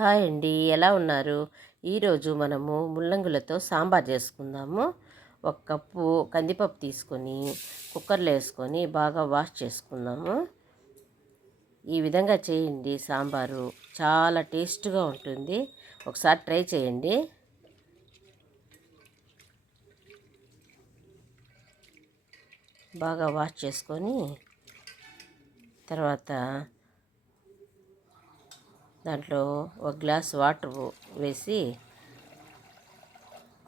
Hi అండి. ఎలా ఉన్నారు? ఈరోజు మనము ముల్లంగులతో సాంబార్ చేసుకుందాము. ఒక కప్పు కందిపప్పు తీసుకొని కుక్కర్లో వేసుకొని బాగా వాష్ చేసుకుందాము. ఈ విధంగా చేయండి సాంబారు. చాలా టేస్ట్గా ఉంటుంది. ఒకసారి ట్రై చేయండి. బాగా వాష్ చేసుకొని తర్వాత దాంట్లో ఒక గ్లాస్ వాటర్ వేసి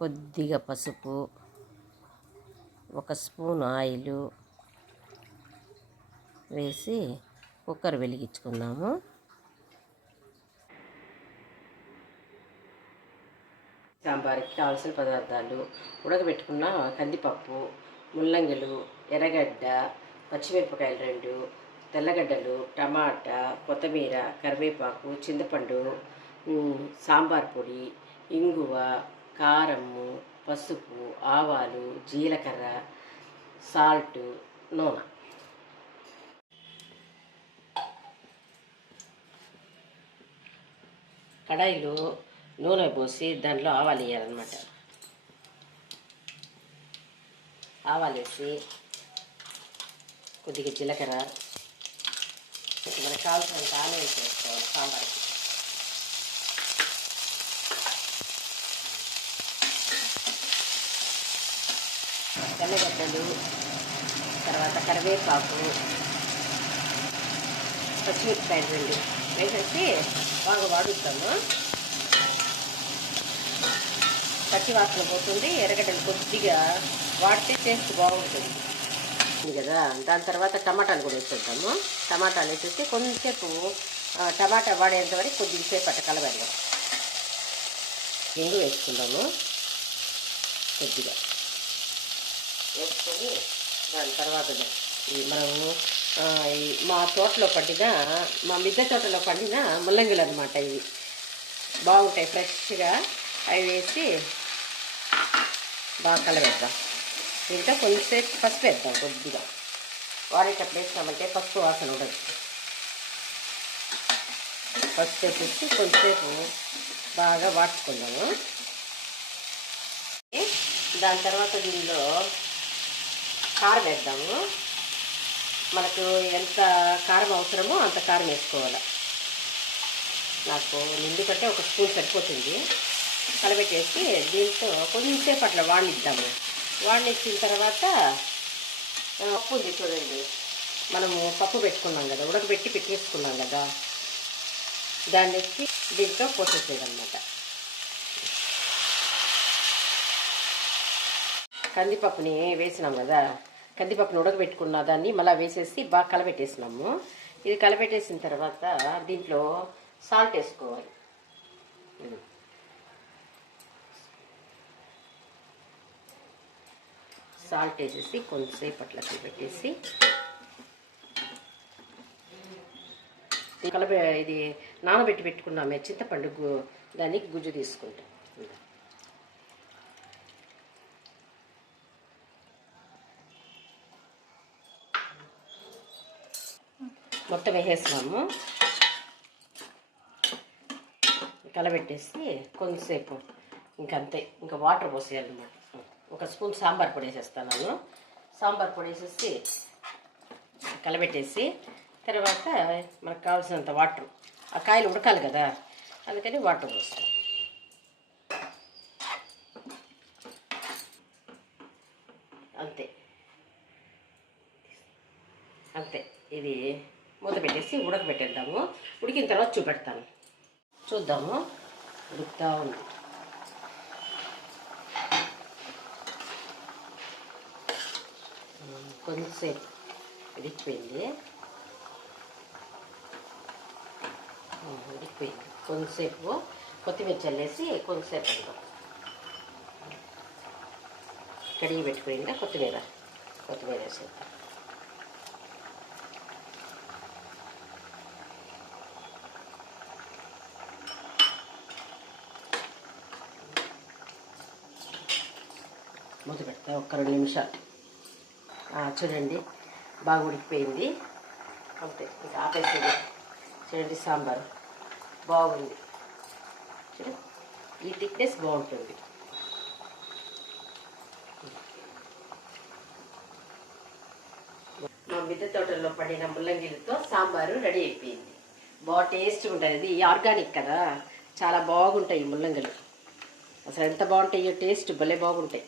కొద్దిగా పసుపు ఒక స్పూన్ ఆయిల్ వేసి కుక్కర్ వెలిగించుకుందాము. సాంబార్కి కావాల్సిన పదార్థాలు ఉడకబెట్టుకున్న కందిపప్పు ముల్లంగిలు ఎర్రగడ్డ పచ్చిమిరపకాయలు రెండు తెల్లగడ్డలు టమాటా కొత్తిమీర కరివేపాకు చింతపండు సాంబార్ పొడి ఇంగువ కారము పసుపు ఆవాలు జీలకర్ర సాల్ట్ నూనె. కడాయిలో నూనె పోసి దాంట్లో ఆవాలు వేయాలన్నమాట. ఆవాలు వేసి కొద్దిగా జీలకర్ర మనకు కావాల్సినంత ఆనియన్స్ వేసుకోవాలి సాంబార్కి తెల్లగడ్డలు తర్వాత కరివేపాకు పచ్చిమిరపకాయలు రెండు వేసేసి బాగా వాడుతాము పచ్చి వాసన పోతుంది ఎర్రగడ్డలు కొద్దిగా వాడితే టేస్ట్ బాగుంటుంది వచ్చింది కదా. దాని తర్వాత టమాటాలు కూడా వేసేద్దాము. టమాటాలు వేసేసి కొంచెంసేపు టమాటా వాడేంత వరకు కొద్దిసేపు అట్ట కలబెడదాం. ఇంగు వేసుకుందాము? కొద్దిగా. వేసుకొని దాని తర్వాత ఈ మనము మా తోటలో పండిన మా మిద్దె తోటలో పండిన ముల్లంగిలు అనమాట ఇవి. బాగుంటాయి ఫ్రెష్గా. అవి వేసి బాగా కలవేద్దాం దీంట్లో కొంచెంసేపు పసుపు వేద్దాం కొద్దిగా. వాడేటప్పుడు వేసినామంటే పసుపు వాసన ఉండదు. పసుపు వేసేసి కొంచెంసేపు బాగా వాడుకుందాము. దాని తర్వాత దీనిలో కారం వేద్దాము. మనకు ఎంత కారం అవసరమో అంత కారం వేసుకోవాలి. నాకు నిండు కంటే ఒక స్పూన్ సరిపోతుంది. కలబెట్టేసి దీంతో కొంచెంసేపు అట్లా వాడిద్దాము. వాడినిచ్చిన తర్వాత పప్పు ఉంది చూడండి. మనము పప్పు పెట్టుకున్నాం కదా ఉడకబెట్టి పెట్టేసుకున్నాం కదా. దాన్ని ఎక్కి దీంట్లో పోసేసేదన్నమాట కందిపప్పుని వేసినాం కదా కందిపప్పుని ఉడకబెట్టుకున్న దాన్ని మళ్ళీ వేసేసి బాగా కలబెట్టేసినాము. ఇది కలబెట్టేసిన తర్వాత దీంట్లో సాల్ట్ వేసుకోవాలి. సాల్ట్ వేసేసి కొంతసేపు అట్లా పెట్టేసి కలప ఇది నానబెట్టి పెట్టుకున్నామే చింతపండు గు- దానికి గుజ్జు తీసుకుంటాం. మొత్తం వేసేసినాము. కలబెట్టేసి కొంతసేపు ఇంకంతే ఇంకా వాటర్ పోసేయాలన్నమాట. ఒక స్పూన్ సాంబార్ పొడి వేసేస్తాను నేను సాంబార్ పొడి వేసేసి కలబెట్టేసి తర్వాత మనకు కావాల్సినంత వాటర్ ఆ కాయలు ఉడకాలి కదా అందుకని వాటర్ పోస్తాం అంతే. అంతే. ఇది మూత పెట్టేసి ఉడకబెట్టేద్దాము. ఉడికిన తర్వాత చూపెడతాను. చూద్దాము. ఉడుకుతా ఉంది. కొంచెంసేపు ఉడికిపోయింది ఉడికిపోయింది కొంతసేపు కొత్తిమీర చల్లేసి కొంతసేపు అంటాం కడిగి పెట్టుకుని కొత్తిమీర? కొత్తిమీర వేసేద్దాం. మూత పెడతా ఒక్క రెండు నిమిషాలు. చూడండి. బాగా ఉడికిపోయింది అంతే ఇంకా ఆపేసేది. చూడండి సాంబారు. బాగుంది. చూడు ఈ థిక్నెస్ బాగుంటుంది. మా మిద్దె తోటల్లో పడిన ముల్లంగిలతో సాంబారు రెడీ అయిపోయింది. బాగా టేస్ట్ ఉంటుంది. ఇది ఆర్గానిక్ కదా. చాలా బాగుంటాయి ఈ ముల్లంగిలు. అసలు ఎంత బాగుంటాయో టేస్ట్ భలే బాగుంటాయి.